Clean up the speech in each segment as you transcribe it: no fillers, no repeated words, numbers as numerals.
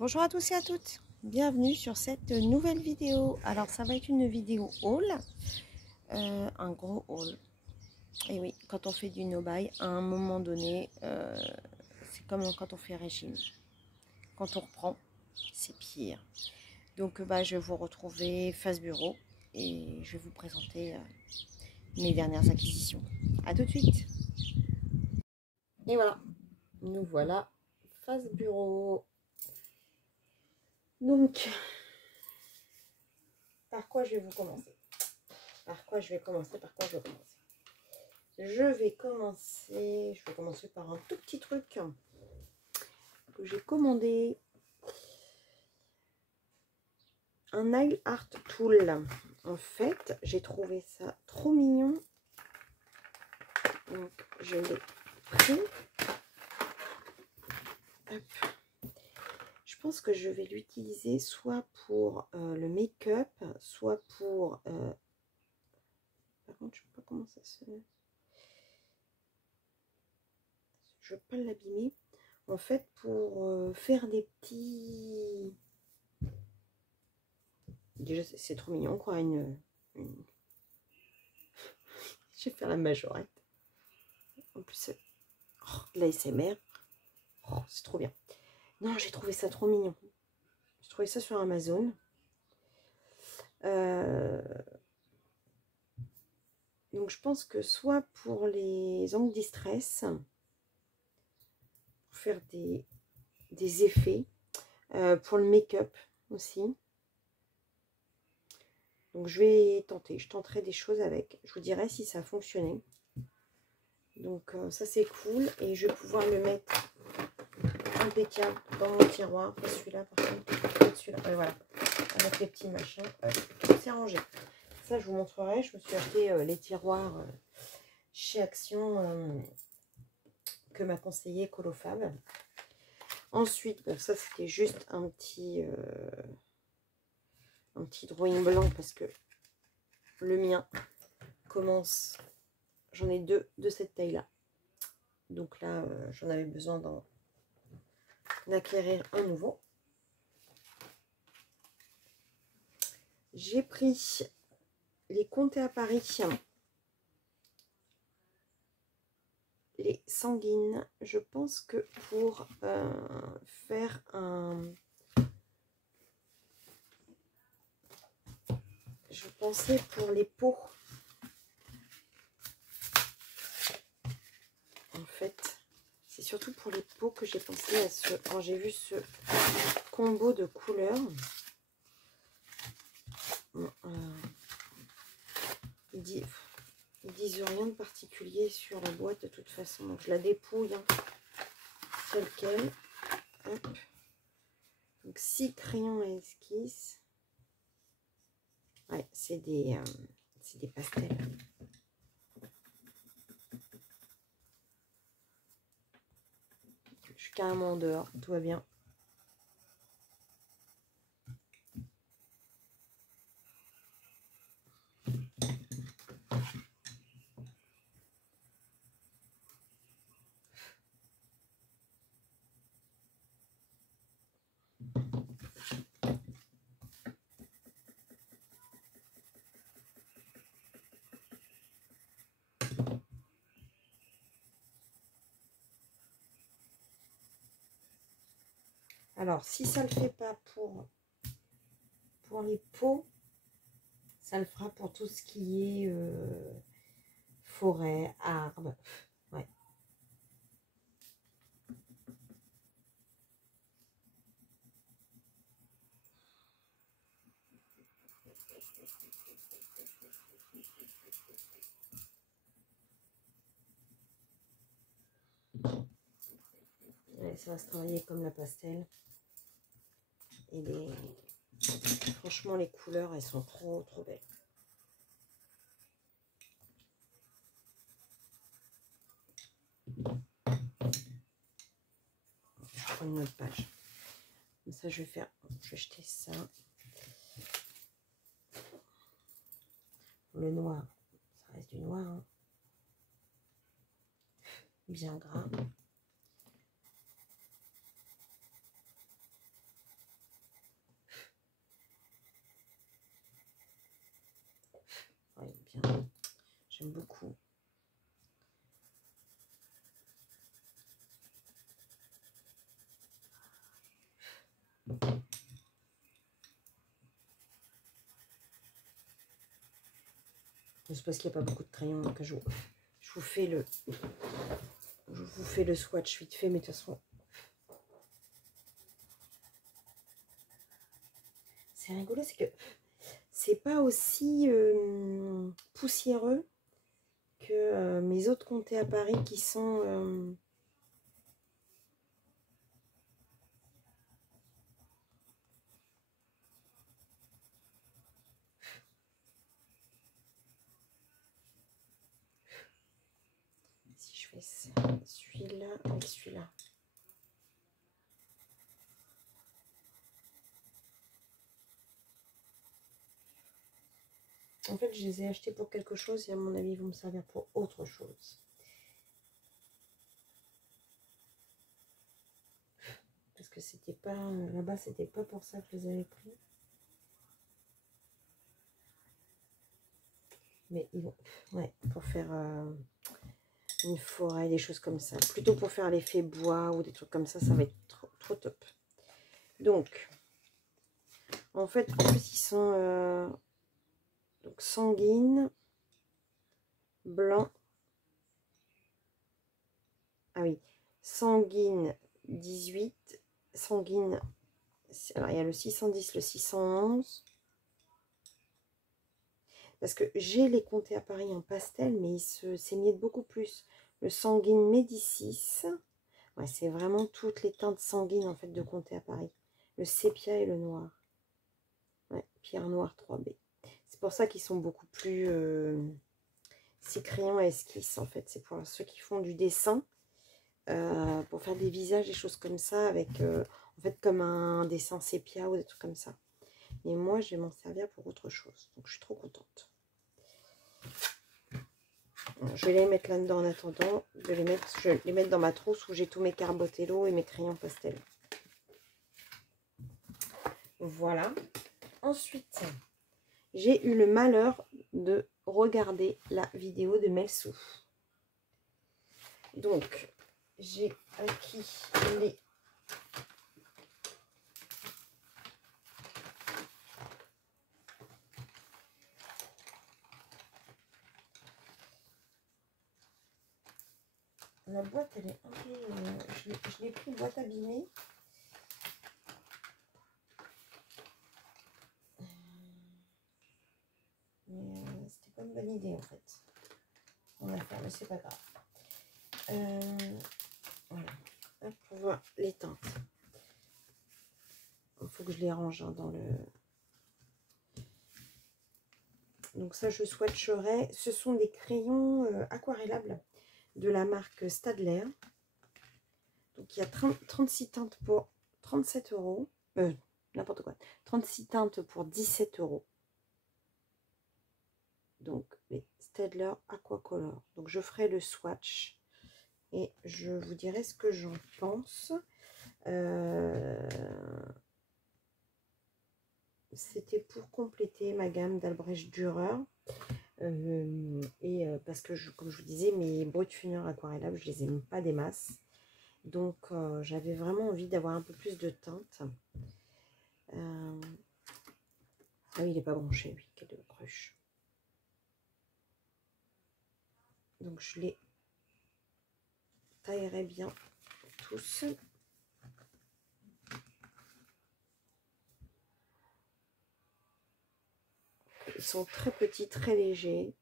Bonjour à tous et à toutes, bienvenue sur cette nouvelle vidéo. Alors ça va être une vidéo haul, un gros haul. Et oui, quand on fait du no-buy, à un moment donné, c'est comme quand on fait régime. Quand on reprend, c'est pire. Donc je vais vous retrouver face bureau et je vais vous présenter mes dernières acquisitions. A tout de suite. Et voilà, nous voilà face bureau. Donc, par quoi je vais vous commencer? Par quoi je vais commencer? Je vais commencer par un tout petit truc que j'ai commandé. Un nail art tool. En fait, j'ai trouvé ça trop mignon. Donc, je l'ai pris. Hop. Je pense que je vais l'utiliser soit pour le make-up, soit pour... Par contre, je ne sais pas comment ça se... Je ne veux pas l'abîmer. En fait, pour faire des petits... Déjà, c'est trop mignon, quoi. Je vais faire la majorette. En plus, l'ASMR. Oh, c'est trop bien. Non, j'ai trouvé ça trop mignon. J'ai trouvé ça sur Amazon. Donc, je pense que soit pour les ongles distress, pour faire des effets, pour le make-up aussi. Donc, je vais tenter. Je tenterai des choses avec. Je vous dirai si ça a fonctionné. Donc, ça, c'est cool. Et je vais pouvoir le mettre impeccable dans mon tiroir. Pas celui-là, par contre. Celui-là. Voilà. Avec les petits machins. C'est rangé. Ça, je vous montrerai. Je me suis acheté les tiroirs chez Action que m'a conseillé Colofab. Ensuite, bon, ça, c'était juste un petit drawing blanc parce que le mien commence. J'en ai deux de cette taille-là. Donc là, j'en avais besoin d'acquérir un nouveau. J'ai pris les Comtés à Paris, les sanguines. Je pense que pour faire un... Je pensais pour les peaux. En fait, c'est surtout pour les peaux que j'ai pensé à ce... Quand j'ai vu ce combo de couleurs. Ils disent rien de particulier sur la boîte de toute façon. Donc je la dépouille telle quelle. Hop. Donc 6 crayons à esquisse. Ouais, c'est des pastels. Je suis carrément en dehors, tout va bien. Alors, si ça ne le fait pas pour les peaux, ça le fera pour tout ce qui est forêt, arbres. Ouais. Ouais, ça va se travailler comme la pastel. Et franchement, les couleurs, elles sont trop belles. Je prends une autre page. Comme ça, je vais jeter ça. Le noir, ça reste du noir. Hein. Bien gras. travaille bien. J'aime beaucoup. C'est parce qu'il n'y a pas beaucoup de crayons, donc je vous fais le swatch vite fait, mais de toute façon, c'est rigolo, c'est que c'est pas aussi poussiéreux que mes autres comtés à Paris qui sont si je fais celui-là avec celui-là. En fait, je les ai achetés pour quelque chose et à mon avis, ils vont me servir pour autre chose. Parce que c'était pas là-bas, c'était pas pour ça que je les avais pris. Mais ils vont, ouais, pour faire une forêt, des choses comme ça. Plutôt pour faire l'effet bois ou des trucs comme ça va être trop top. Donc, en fait, en plus, ils sont donc sanguines, blanc. Ah oui, sanguine 18, sanguine. Alors, il y a le 610, le 611. Parce que j'ai les comtés à Paris en pastel, mais ils s'émiettent beaucoup plus. Le sanguine Médicis. Ouais, c'est vraiment toutes les teintes sanguines en fait de comté à Paris. Le sépia et le noir. Ouais, pierre noire 3B. C'est pour ça qu'ils sont beaucoup plus... ces crayons à esquisse en fait. C'est pour ceux qui font du dessin. Pour faire des visages, des choses comme ça. Avec en fait comme un dessin sépia ou des trucs comme ça. Mais moi, je vais m'en servir pour autre chose. Donc, je suis trop contente. Je vais les mettre là-dedans en attendant. Je vais les mettre dans ma trousse où j'ai tous mes Carbotello et mes crayons pastel. Voilà. Ensuite, j'ai eu le malheur de regarder la vidéo de Melsou. Donc, j'ai acquis les... La boîte, elle est un peu... je l'ai pris boîte abîmée. Mais c'était pas une bonne idée, en fait. On a fait, mais c'est pas grave. Voilà. Hop, on voit les teintes. Il faut que je les range hein, dans le... Donc ça, je swatcherai. Ce sont des crayons aquarellables de la marque Staedtler. Donc il y a 36 teintes pour 37 €. N'importe quoi. 36 teintes pour 17 €. Donc les Staedtler Aquacolor. Donc je ferai le swatch et je vous dirai ce que j'en pense. C'était pour compléter ma gamme d'Albrecht Dürer. Parce que, comme je vous disais, mes Brutfuner aquarellables, je les aime pas des masses. Donc, j'avais vraiment envie d'avoir un peu plus de teinte. Ah oui, il n'est pas branché, lui, quelle cruche. Donc, je les taillerai bien tous. Ils sont très petits, très légers.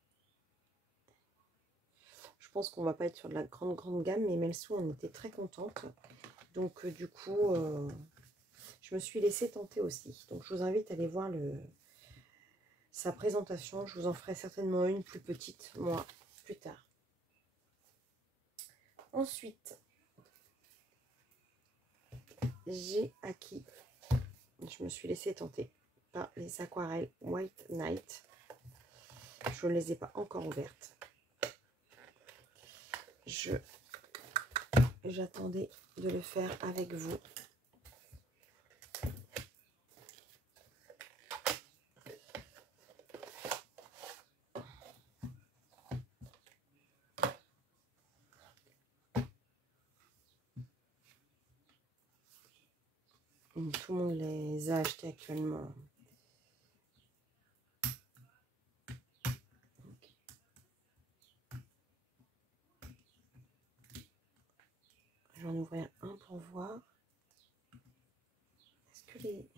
Je pense qu'on va pas être sur de la grande gamme, mais Melsou en était très contente. Donc, du coup, je me suis laissée tenter aussi. Donc, je vous invite à aller voir sa présentation. Je vous en ferai certainement une plus petite, moi, plus tard. Ensuite, j'ai acquis, je me suis laissée tenter par les aquarelles White Night. Je ne les ai pas encore ouvertes. J'attendais de le faire avec vous. Tout le monde les a achetés actuellement. J'en ouvre un pour voir. Est-ce que les...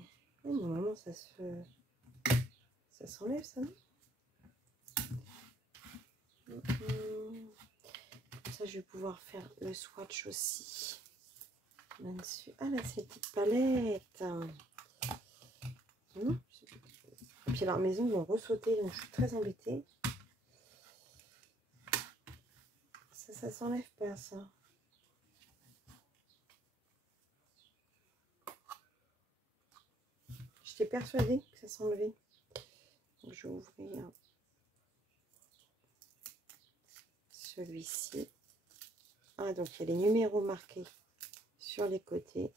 Oui, normalement, ça s'enlève, ça, non? Comme ça, je vais pouvoir faire le swatch aussi. Là-dessus. Ah, là, c'est les petites palettes. Non. Et puis, à la maison, ils vont ressauter, donc je suis très embêtée. Ça s'enlève pas, ça. J'étais persuadée que ça s'enlevait. Donc, je vais ouvrir celui-ci. Ah, donc il y a les numéros marqués sur les côtés.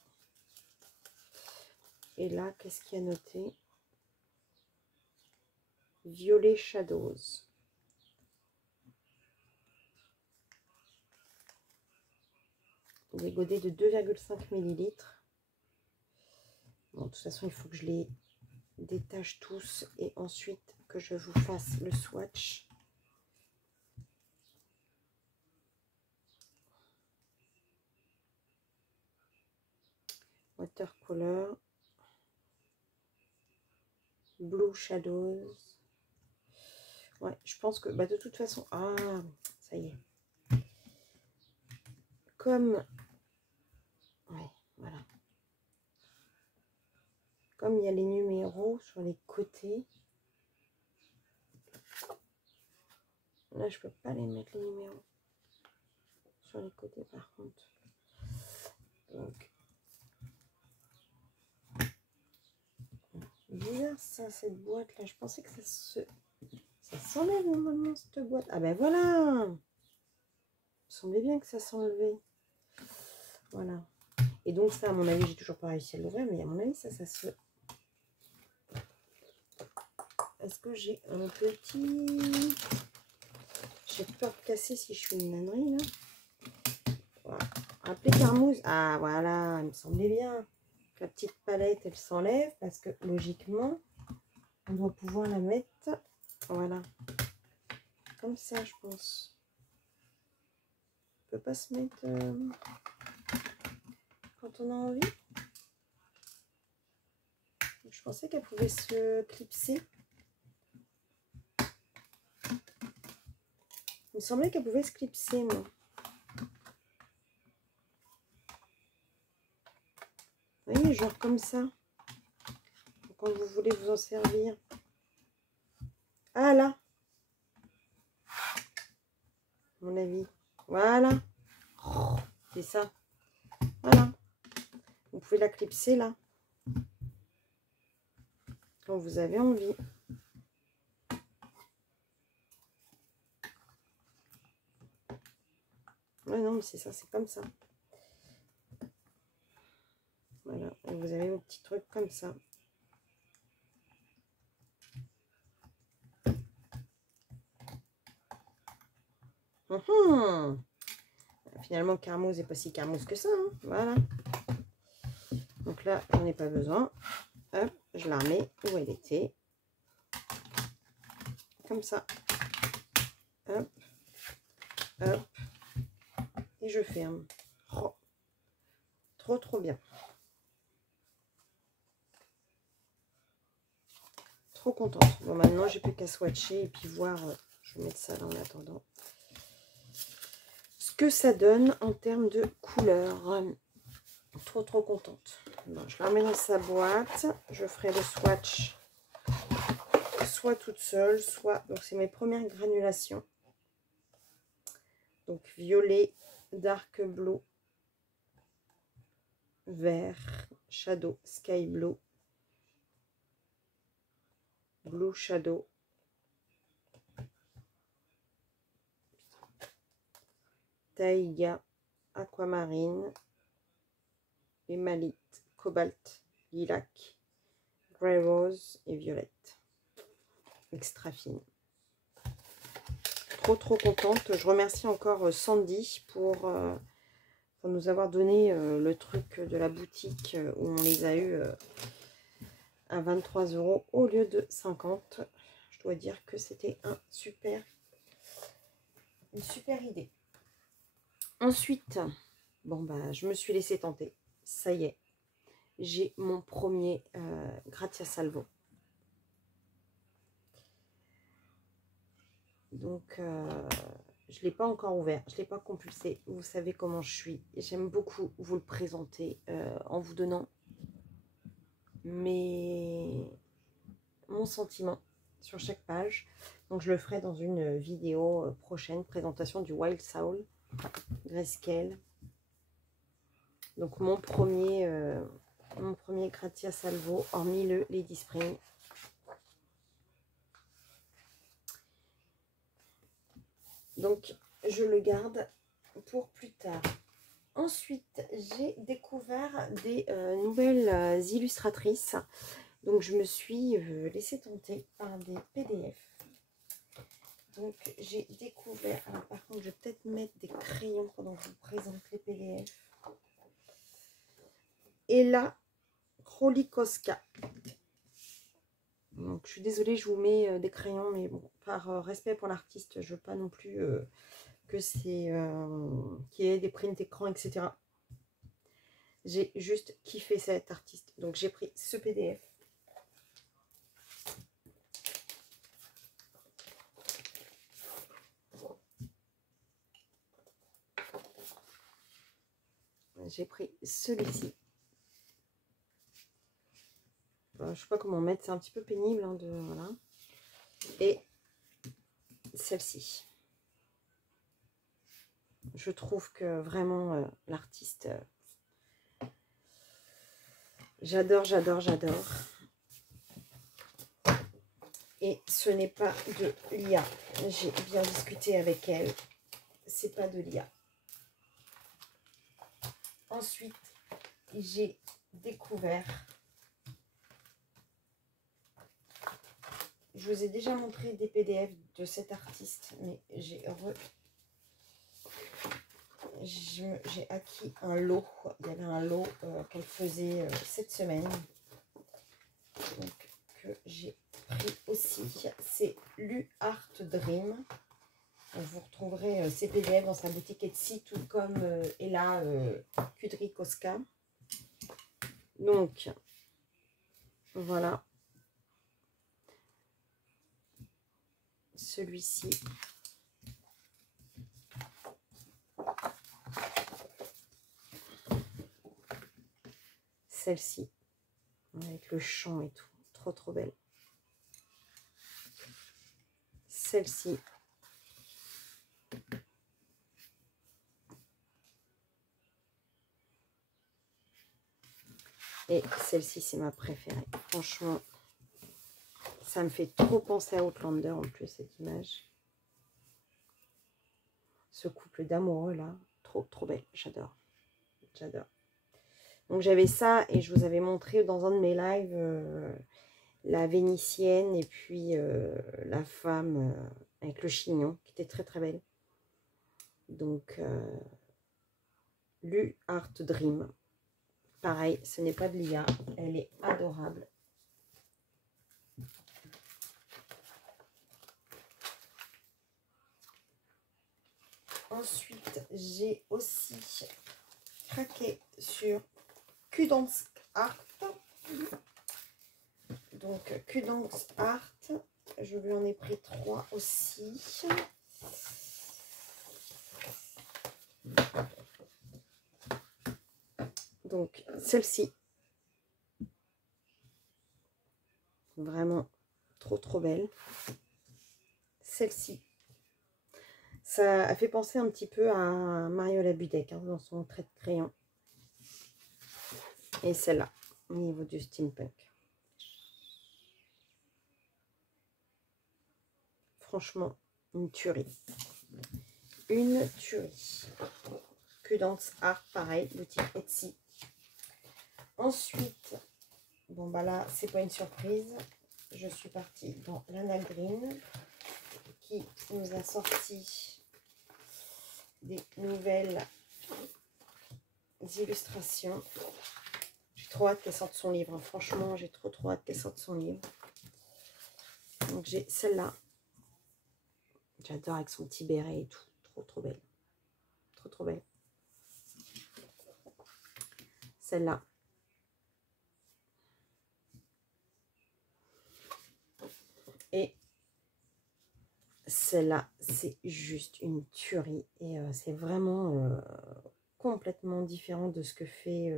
Et là, qu'est-ce qu'il y a noté? Violet Shadows. Des godets de 2,5 ml. Bon, de toute façon, il faut que je les détache tous et ensuite que je vous fasse le swatch. Watercolor. Blue Shadows. Ouais, je pense que bah, de toute façon... Ah, ça y est. Comme... Ouais, voilà. Comme il y a les numéros sur les côtés. Là, je peux pas les mettre, les numéros. Sur les côtés, par contre. Donc... Bizarre, ça, cette boîte-là. Je pensais que ça s'enlève normalement, cette boîte. Ah ben voilà! Il me semblait bien que ça s'enlevait. Voilà. Et donc ça, à mon avis, j'ai toujours pas réussi à l'ouvrir, mais à mon avis, ça se... Est-ce que j'ai un petit... J'ai peur de casser si je fais une nannerie, là. Voilà. Appelez Carmouze. Ah, voilà, il me semblait bien que la petite palette, elle s'enlève, parce que, logiquement, on doit pouvoir la mettre... Voilà. Comme ça, je pense. On peut pas se mettre... quand on a envie. Je pensais qu'elle pouvait se clipser. Il me semblait qu'elle pouvait se clipser, moi. Vous voyez, genre comme ça. Quand vous voulez vous en servir. Ah là. À mon avis. Voilà. C'est ça. Voilà. Vous pouvez la clipser là. Quand vous avez envie. Ouais, non, mais c'est ça, c'est comme ça. Voilà. Et vous avez vos petits trucs comme ça. Finalement, Carmouze n'est pas si Carmouze que ça. Hein. Voilà. Donc là, j'en ai pas besoin. Hop, je la remets où elle était. Comme ça. Hop. Hop. Et je ferme. Oh. Trop, trop bien. Trop contente. Bon, maintenant, j'ai plus qu'à swatcher et puis voir. Je vais mettre ça là en attendant. Ce que ça donne en termes de couleur. Trop, trop contente. Bon, je la remets dans sa boîte. Je ferai le swatch soit toute seule, soit... Donc, c'est mes premières granulations. Donc, violet, dark blue, vert, shadow, sky blue, blue shadow, taïga, aquamarine, émalite, cobalt, lilac, grey rose et violette. Extra fine. Trop, trop contente. Je remercie encore Sandy pour pour nous avoir donné le truc de la boutique où on les a eu à 23 € au lieu de 50. Je dois dire que c'était une super idée. Ensuite, bon bah je me suis laissé tenter. Ça y est, j'ai mon premier Gratia Salvo. Donc je ne l'ai pas encore ouvert, je ne l'ai pas compulsé. Vous savez comment je suis. J'aime beaucoup vous le présenter en vous donnant mon sentiment sur chaque page. Donc je le ferai dans une vidéo prochaine, présentation du Wild Soul Grayscale. Donc mon premier Gratia Salvo, hormis le Lady Spring. Donc je le garde pour plus tard. Ensuite, j'ai découvert des nouvelles illustratrices. Donc, je me suis laissée tenter par des PDF. Donc, j'ai découvert... Alors, par contre, je vais peut-être mettre des crayons pendant que je vous présente les PDF. Ella Krolikowska. Donc, je suis désolée, je vous mets des crayons, mais bon, par respect pour l'artiste, je ne veux pas non plus que c'est qu'il y ait des prints écran, etc. J'ai juste kiffé cet artiste. Donc, j'ai pris ce PDF. J'ai pris celui-ci. Je ne sais pas comment mettre. C'est un petit peu pénible. Hein, voilà. Et celle-ci. Je trouve que vraiment l'artiste... j'adore, j'adore, j'adore. Et ce n'est pas de l'IA. J'ai bien discuté avec elle. C'est pas de l'IA. Ensuite, j'ai découvert... Je vous ai déjà montré des PDF de cet artiste, mais j'ai acquis un lot. Il y avait un lot qu'elle faisait cette semaine. Donc, que j'ai pris aussi. C'est Lu Art Dream. Vous retrouverez ces PDF dans sa boutique Etsy, tout comme Ella Kudrikowska. Donc, voilà. Celui-ci. Celle-ci. Avec le chant et tout. Trop, trop belle. Celle-ci. Et celle-ci, c'est ma préférée. Franchement, ça me fait trop penser à Outlander en plus, cette image. Ce couple d'amoureux là, trop, trop belle. J'adore. J'adore. Donc j'avais ça et je vous avais montré dans un de mes lives la vénitienne et puis la femme avec le chignon qui était très très belle. Donc Lu Art Dream. Pareil, ce n'est pas de l'IA, elle est adorable. Ensuite, j'ai aussi craqué sur Kudance Art. Donc, Kudance Art, je lui en ai pris 3 aussi. Donc, celle-ci. Vraiment trop, trop belle. Celle-ci. Ça a fait penser un petit peu à Mariola Budek hein, dans son trait de crayon. Et celle-là, au niveau du steampunk. Franchement, une tuerie. Une tuerie. Kudance Art, pareil, boutique Etsy. Ensuite, bon bah là, c'est pas une surprise. Je suis partie dans Lana Green qui nous a sorti des nouvelles illustrations. J'ai trop hâte qu'elle sorte son livre. Franchement, j'ai trop hâte qu'elle sorte son livre. Donc j'ai celle-là. J'adore avec son petit béret et tout. Trop belle. Trop belle. Celle-là. Et celle-là, c'est juste une tuerie. Et c'est vraiment complètement différent de ce que fait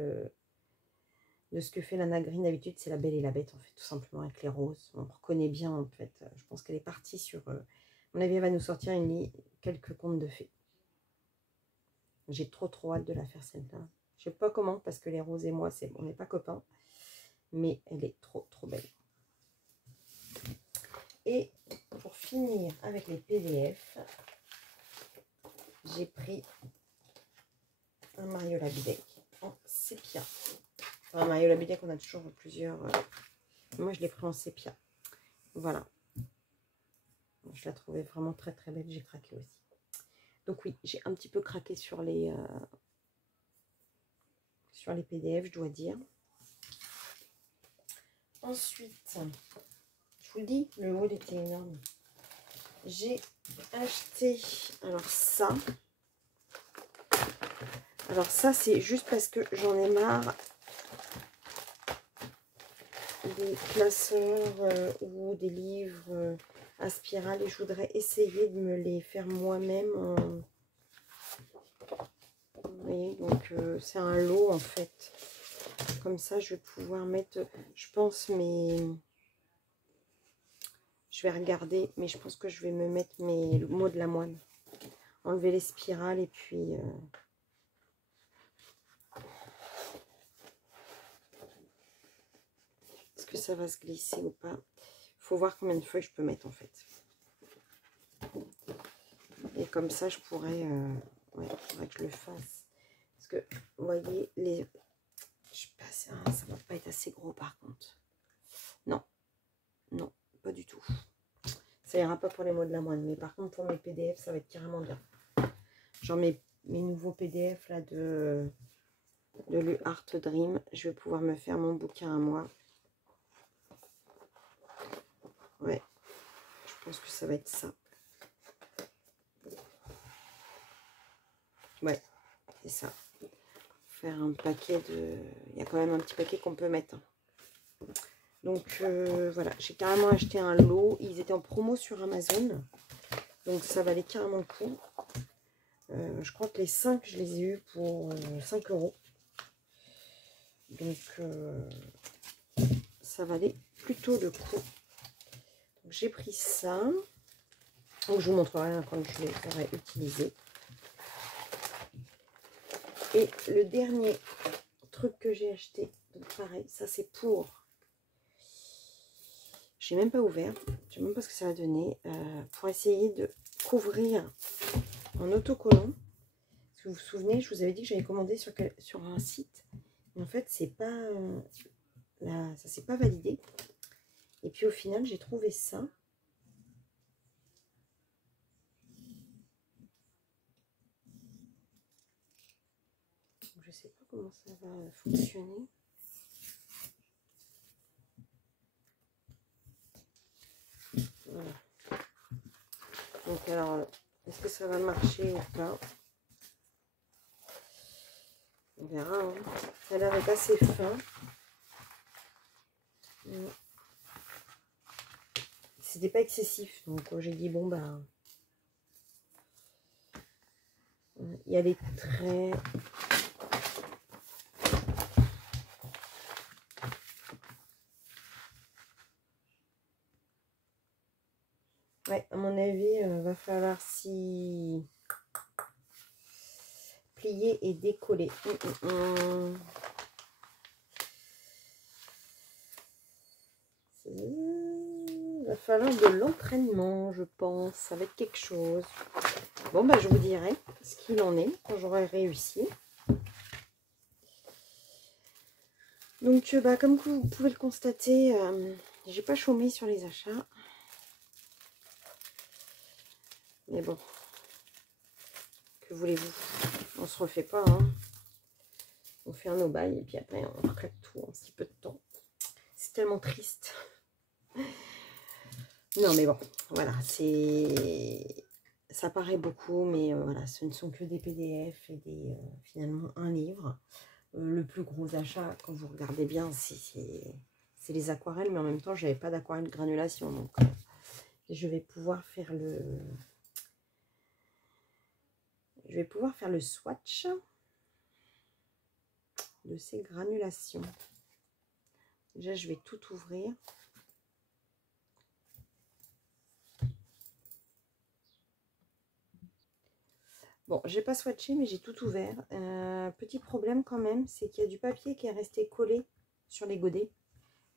l'Anna Green d'habitude. C'est La Belle et la Bête, en fait, tout simplement, avec les roses. On reconnaît bien, en fait. Je pense qu'elle est partie sur... à mon avis, elle va nous sortir quelques contes de fées. J'ai trop hâte de la faire, celle-là. Je sais pas comment, parce que les roses et moi, on n'est pas copains. Mais elle est trop belle. Et pour finir avec les PDF, j'ai pris un Mario Labidec en sépia. Enfin, Mario Labidec, on a toujours plusieurs. Moi, je l'ai pris en sépia. Voilà. Je la trouvais vraiment très belle. J'ai craqué aussi. Donc oui, j'ai un petit peu craqué sur les PDF, je dois dire. Ensuite, je vous le dis, le haul était énorme. J'ai acheté, alors ça c'est juste parce que j'en ai marre des classeurs ou des livres à spirale et je voudrais essayer de me les faire moi-même. Vous voyez, donc c'est un lot en fait. Comme ça, je vais pouvoir mettre, je pense, je vais regarder, mais je pense que je vais me mettre mes mots de la moine. Enlever les spirales et puis... Est-ce que ça va se glisser ou pas? Il faut voir combien de feuilles je peux mettre en fait. Et comme ça, je pourrais... ouais, il faudrait que je le fasse. Parce que, vous voyez, je sais pas, ça va pas être assez gros par contre. Non, pas du tout. Ça ira pas pour les mots de la moine. Mais par contre, pour mes PDF, ça va être carrément bien. Genre mes nouveaux PDF là de l'Art Dream. Je vais pouvoir me faire mon bouquin à moi. Ouais, je pense que ça va être ça. Ouais, c'est ça. Faire un paquet de... Il y a quand même un petit paquet qu'on peut mettre. Donc voilà, j'ai carrément acheté un lot. Ils étaient en promo sur Amazon. Donc ça valait carrément le coup. Je crois que les 5, je les ai eus pour 5 €. Donc ça valait plutôt le coup. Donc j'ai pris ça. Donc je vous montrerai quand je les aurai utilisés. Et le dernier truc que j'ai acheté, donc pareil, ça c'est pour... Je n'ai même pas ouvert, je ne sais même pas ce que ça va donner. Pour essayer de couvrir en autocollant. Parce que vous vous souvenez, je vous avais dit que j'avais commandé sur un site. Mais en fait, c'est pas... là, ça s'est pas validé. Et puis au final, j'ai trouvé ça. Je sais pas comment ça va fonctionner. Voilà. Donc alors, est-ce que ça va marcher ou pas? On verra. Hein. Ça a l'air d'être assez fin. C'était pas excessif. Donc j'ai dit bon bah... Il y a des traits... Ouais, à mon avis, va falloir s'y plier et décoller. Va falloir de l'entraînement, je pense. Ça va être quelque chose. Bon, bah, je vous dirai ce qu'il en est quand j'aurai réussi. Donc, bah, comme vous pouvez le constater, j'ai pas chômé sur les achats. Mais bon, que voulez-vous? On se refait pas, hein. On fait un no-buy et puis après on claque tout en si peu de temps. C'est tellement triste. Non mais bon, voilà, ça paraît beaucoup, mais voilà, ce ne sont que des PDF et finalement un livre. Le plus gros achat, quand vous regardez bien, c'est les aquarelles, mais en même temps, je n'avais pas d'aquarelle granulation, donc je vais pouvoir faire le swatch de ces granulations. Déjà, je vais tout ouvrir. Bon, j'ai pas swatché, mais j'ai tout ouvert. Petit problème quand même, c'est qu'il y a du papier qui est resté collé sur les godets.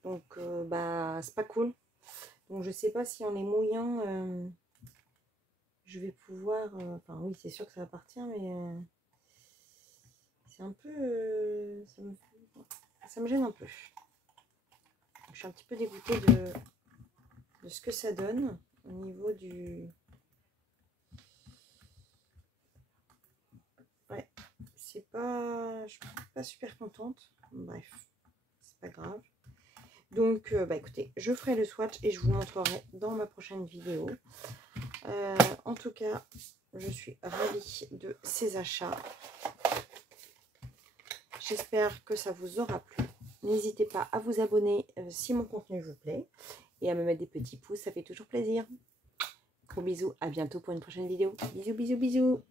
Donc, bah, c'est pas cool. Donc, je sais pas si en les mouillant, je vais pouvoir... enfin, oui, c'est sûr que ça va partir, mais c'est un peu... ça me gêne un peu. Je suis un petit peu dégoûtée de ce que ça donne au niveau du... Ouais, c'est pas... je suis pas super contente. Bref, c'est pas grave. Donc, bah écoutez, je ferai le swatch et je vous montrerai dans ma prochaine vidéo. En tout cas, je suis ravie de ces achats. J'espère que ça vous aura plu. N'hésitez pas à vous abonner si mon contenu vous plaît et à me mettre des petits pouces, ça fait toujours plaisir. Gros bisous, à bientôt pour une prochaine vidéo. Bisous, bisous, bisous.